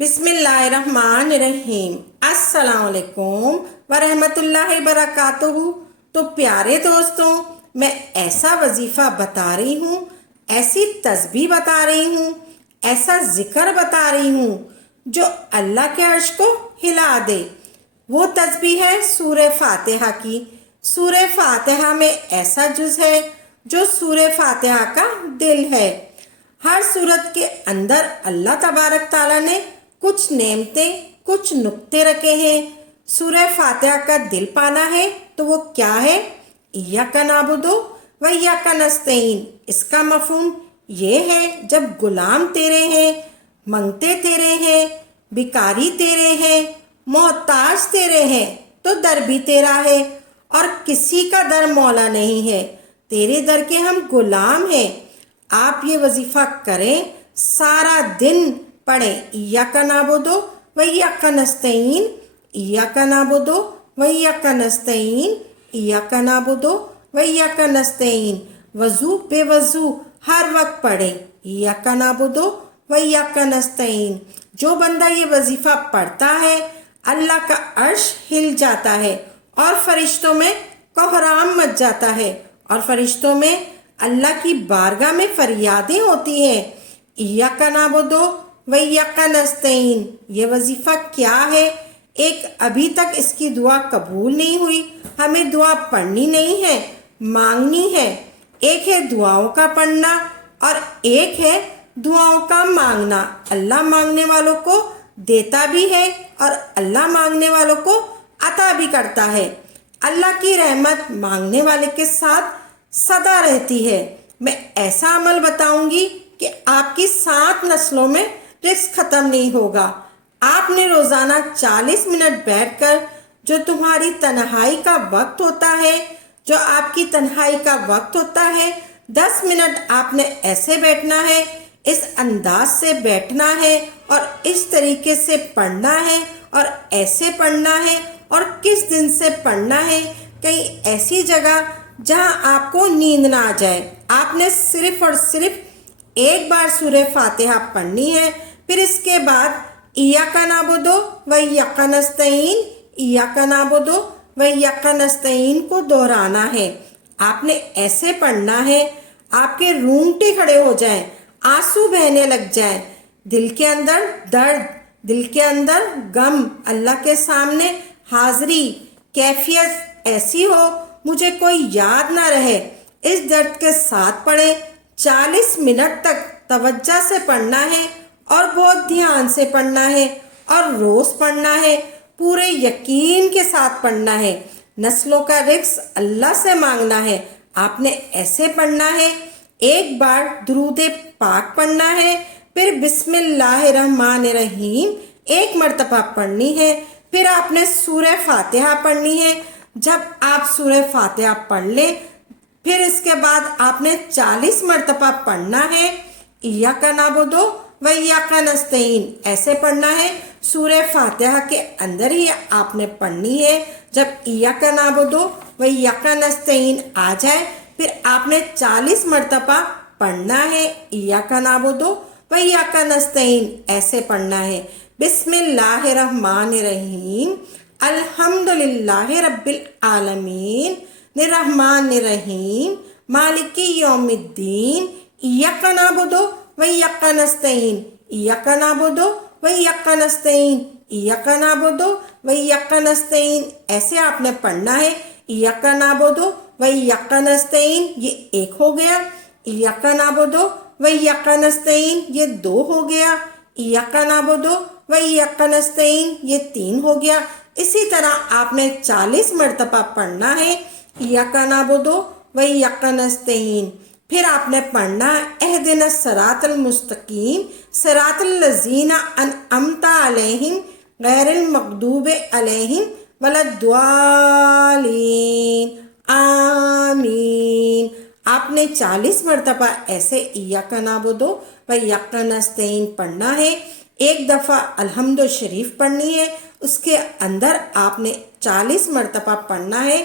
بسم اللہ الرحمن الرحیم۔ السلام علیکم ورحمۃ اللہ وبرکاتہ۔ تو پیارے دوستوں، میں ایسا وظیفہ بتا رہی ہوں، ایسی تسبیح بتا رہی ہوں، ایسا ذکر بتا رہی ہوں جو اللہ کے عرش کو ہلا دے۔ وہ تسبیح ہے سورہ فاتحہ کی۔ سورہ فاتحہ میں ایسا جز ہے جو سورہ فاتحہ کا دل ہے۔ ہر سورت کے اندر اللہ تبارک تعالیٰ نے کچھ نعمتیں، کچھ نقطے رکھے ہیں۔ سورہ فاتحہ کا دل پانا ہے تو وہ کیا ہے؟ ایاک نعبد و ایاک نستعین۔ اس کا مفہوم یہ ہے جب غلام تیرے ہیں، منگتے تیرے ہیں، بھکاری تیرے ہیں، محتاج تیرے ہیں تو در بھی تیرا ہے، اور کسی کا در مولا نہیں ہے، تیرے در کے ہم غلام ہیں۔ آپ یہ وظیفہ کریں، سارا دن پڑھیں ایاک نعبد و ایاک نستعین، ایاک نعبد و ایاک نستعین، ایاک نعبد و ایاک نستعین۔ وضو بے وضو ہر وقت پڑھیں ایاک نعبد و ایاک نستعین۔ جو بندہ یہ وظیفہ پڑھتا ہے اللہ کا عرش ہل جاتا ہے، اور فرشتوں میں کوہرام مچ جاتا ہے، اور فرشتوں میں اللہ کی بارگاہ میں فریادیں ہوتی ہیں۔ ایاک نعبد و ایاک نستعین، یہ وظیفہ کیا ہے؟ ایک ابھی تک اس کی دعا قبول نہیں ہوئی، ہمیں دعا پڑھنی نہیں ہے، مانگنی ہے۔ ایک ہے دعاؤں کا پڑھنا، اور ایک ہے دعاؤں کا مانگنا۔ اللہ مانگنے والوں کو دیتا بھی ہے، اور اللہ مانگنے والوں کو عطا بھی کرتا ہے۔ اللہ کی رحمت مانگنے والے کے ساتھ سدا رہتی ہے۔ میں ایسا عمل بتاؤں گی کہ آپ کی 7 نسلوں میں رزق ختم نہیں ہوگا۔ آپ نے روزانہ 40 منٹ بیٹھ کر، جو تمہاری تنہائی کا وقت ہوتا ہے، جو آپ کی تنہائی کا وقت ہوتا ہے، 10 منٹ آپ نے ایسے بیٹھنا ہے، اس انداز سے بیٹھنا ہے، اور اس طریقے سے پڑھنا ہے، اور ایسے پڑھنا ہے، اور کس دن سے پڑھنا ہے؟ کہیں ایسی جگہ جہاں آپ کو نیند نہ آ جائے۔ آپ نے صرف اور صرف ایک بار سورہ فاتحہ پڑھنی ہے، پھر اس کے بعد ایاک نعبد و ایاک نستعین، ایاک نعبد و ایاک نستعین کو دہرانا ہے۔ آپ نے ایسے پڑھنا ہے، آپ کے رونگٹے کھڑے ہو جائیں، آنسو بہنے لگ جائیں، دل کے اندر درد، دل کے اندر غم، اللہ کے سامنے حاضری، کیفیت ایسی ہو مجھے کوئی یاد نہ رہے، اس درد کے ساتھ پڑھیں۔ 40 منٹ تک توجہ سے پڑھنا ہے، اور بہت دھیان سے پڑھنا ہے، اور روز پڑھنا ہے، پورے یقین کے ساتھ پڑھنا ہے۔ نسلوں کا رزق اللہ سے مانگنا ہے۔ آپ نے ایسے پڑھنا ہے، ایک بار درود پاک پڑھنا ہے، پھر بسم اللہ الرحمن الرحیم ایک مرتبہ پڑھنی ہے، پھر آپ نے سورہ فاتحہ پڑھنی ہے۔ جب آپ سورہ فاتحہ پڑھ لیں، پھر اس کے بعد آپ نے 40 مرتبہ پڑھنا ہے ایاک نعبد و ایاک نستعین، ایسے پڑھنا ہے۔ سورہ فاتحہ کے اندر ہی آپ نے پڑھنی ہے۔ جب ایاک نعبد و ایاک نستعین آ جائے، پھر آپ نے 40 مرتبہ پڑھنا ہے ایاک نعبد و ایاک نستعین، ایسے پڑھنا ہے۔ بسم اللہ الرحمن الرحیم، الحمدللہ رب العالمین، الرحمن الرحیم، مالک یوم الدین، ایاک نعبد و ایاک نستعین، ایاک نعبد و ایاک نستعین، ایاک نعبد و ایاک نستعین، ایسے آپ نے پڑھنا ہے۔ ایاک نعبد و ایاک نستعین، یہ ایک ہو گیا۔ ایاک نعبد و ایاک نستعین، یہ 2 ہو گیا۔ ایاک نعبد و ایاک نستعین، یہ 3 ہو گیا۔ اسی طرح آپ نے 40 مرتبہ پڑھنا ہے ایاک نعبد و ایاک نستعین۔ پھر آپ نے پڑھنا ہے اہدنا الصراط المستقیم، صراط الذین انعمت علیہم غیر المغضوب علیہم ولا الضالین، آمین۔ آپ نے 40 مرتبہ ایسے ایاک نعبد و ایاک نستعین پڑھنا ہے۔ ایک دفعہ الحمد شریف پڑھنی ہے، اس کے اندر آپ نے 40 مرتبہ پڑھنا ہے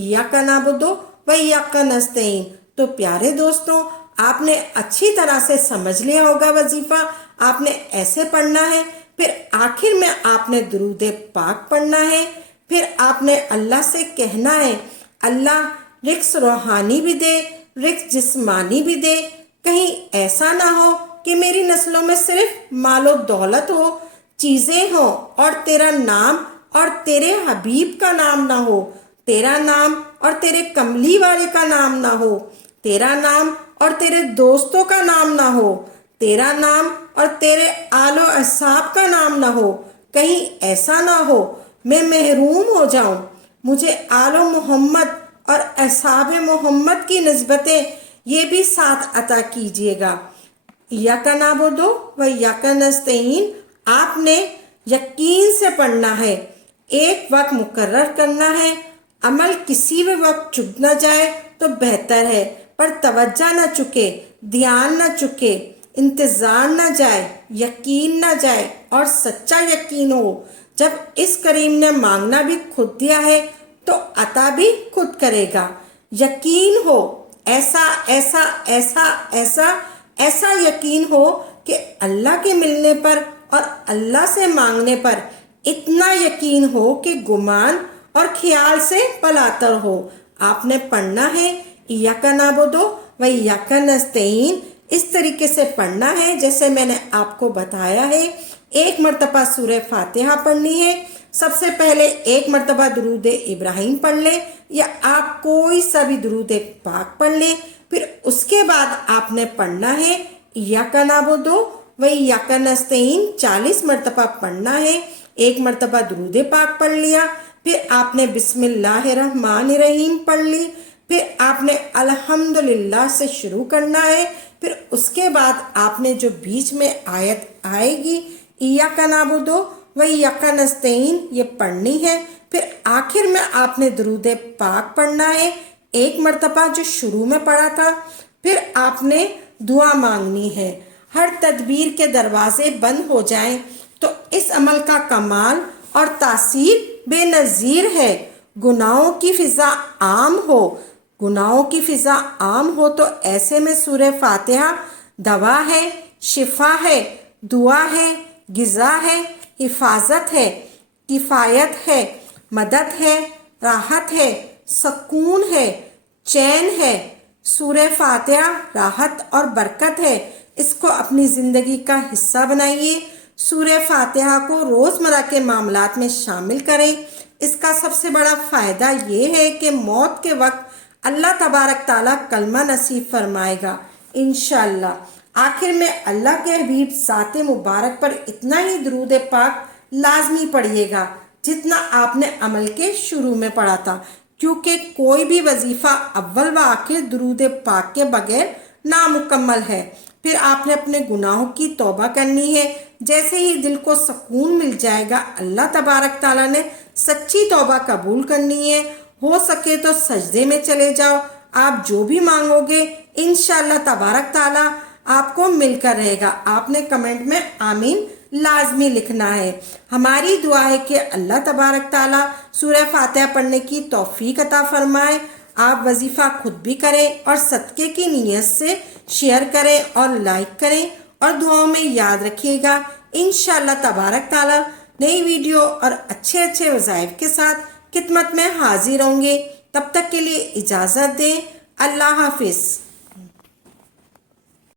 ایاک نعبد و ایاک نستعین۔ تو پیارے دوستوں، آپ نے اچھی طرح سے سمجھ لیا ہوگا وظیفہ۔ آپ نے ایسے پڑھنا ہے، پھر آخر میں آپ نے درود پاک پڑھنا ہے. پھر آپ نے اللہ سے کہنا ہے اللہ رزق روحانی بھی دے، رزق جسمانی بھی دے. کہیں ایسا نہ ہو کہ میری نسلوں میں صرف مال و دولت ہو، چیزیں ہوں، اور تیرا نام اور تیرے حبیب کا نام نہ ہو، تیرا نام اور تیرے کملی والے کا نام نہ ہو، تیرا نام اور تیرے دوستوں کا نام نہ ہو، تیرا نام اور تیرے آل و اصحاب کا نام نہ ہو. کہیں ایسا نہ ہو میں محروم ہو جاؤں. مجھے آل و محمد اور اصحاب محمد کی نسبتیں یہ بھی ساتھ عطا کیجیے گا. ایاک نعبد و ایاک نستعین آپ نے یقین سے پڑھنا ہے، ایک وقت مقرر کرنا ہے. عمل کسی بھی وقت چک نہ جائے تو بہتر ہے، پر توجہ نہ چکے، دھیان نہ چکے، انتظار نہ جائے، یقین نہ جائے اور سچا یقین ہو. جب اس کریم نے مانگنا بھی خود دیا ہے تو عطا بھی خود کرے گا. یقین ہو، ایسا ایسا ایسا ایسا ایسا یقین ہو کہ اللہ کے ملنے پر اور اللہ سے مانگنے پر اتنا یقین ہو کہ گمان اور خیال سے پلاتر ہو. آپ نے پڑھنا ہے ایاک نعبد و ایاک نستعین. اس طریقے سے پڑھنا ہے جیسے میں نے آپ کو بتایا ہے. ایک مرتبہ سورہ فاتحہ پڑھنی ہے. سب سے پہلے ایک مرتبہ درود ابراہیم پڑھ لیں یا آپ کوئی سا بھی درود پاک پڑھ لیں. پھر اس کے بعد آپ نے پڑھنا ہے ایاک نعبد و ایاک نستعین 40 مرتبہ پڑھنا ہے. ایک مرتبہ درود پاک پڑھ لیا، پھر آپ نے بسم اللہ الرحمن الرحیم پڑھ لی، پھر آپ نے الحمدللہ سے شروع کرنا ہے. پھر اس کے بعد آپ نے جو بیچ میں آیت آئے گی ایاک نعبد و ایاک نستعین یہ پڑھنی ہے. پھر آخر میں آپ نے درود پاک پڑھنا ہے ایک مرتبہ جو شروع میں پڑھا تھا. پھر آپ نے دعا مانگنی ہے. ہر تدبیر کے دروازے بند ہو جائیں تو اس عمل کا کمال اور تاثیر بے نظیر ہے. گناہوں کی فضا عام ہو، گناہوں کی فضا عام ہو تو ایسے میں سورہ فاتحہ دوا ہے، شفا ہے، دعا ہے، غذا ہے، حفاظت ہے، کفایت ہے، مدد ہے، راحت ہے، سکون ہے، چین ہے. سورہ فاتحہ راحت اور برکت ہے. اس کو اپنی زندگی کا حصہ بنائیے. سورہ فاتحہ کو روزمرہ کے معاملات میں شامل کریں. اس کا سب سے بڑا فائدہ یہ ہے کہ موت کے وقت اللہ تبارک تعالیٰ کلمہ نصیب فرمائے گا انشاءاللہ. آخر میں اللہ کے حبیب ذات مبارک پر اتنا ہی درود پاک لازمی پڑھیے گا جتنا آپ نے عمل کے شروع میں پڑھا تھا، کیونکہ کوئی بھی وظیفہ اول و آخر درود پاک کے بغیر نامکمل ہے. پھر آپ نے اپنے گناہوں کی توبہ کرنی ہے. جیسے ہی دل کو سکون مل جائے گا اللہ تبارک تعالیٰ نے سچی توبہ قبول کرنی ہے. ہو سکے تو سجدے میں چلے جاؤ. آپ جو بھی مانگو گے انشاءاللہ تبارک تعالیٰ آپ کو مل کر رہے گا. آپ نے کمنٹ میں آمین لازمی لکھنا ہے. ہماری دعا ہے کہ اللہ تبارک تعالیٰ سورہ فاتحہ پڑھنے کی توفیق عطا فرمائے. آپ وظیفہ خود بھی کریں اور صدقے کی نیت سے شیئر کریں اور لائک کریں اور دعاؤں میں یاد رکھیے گا. انشاءاللہ تبارک تعالیٰ نئی ویڈیو اور اچھے اچھے وظائف کے ساتھ خدمت میں حاضر ہوں گے. تب تک کے لیے اجازت دیں. اللہ حافظ.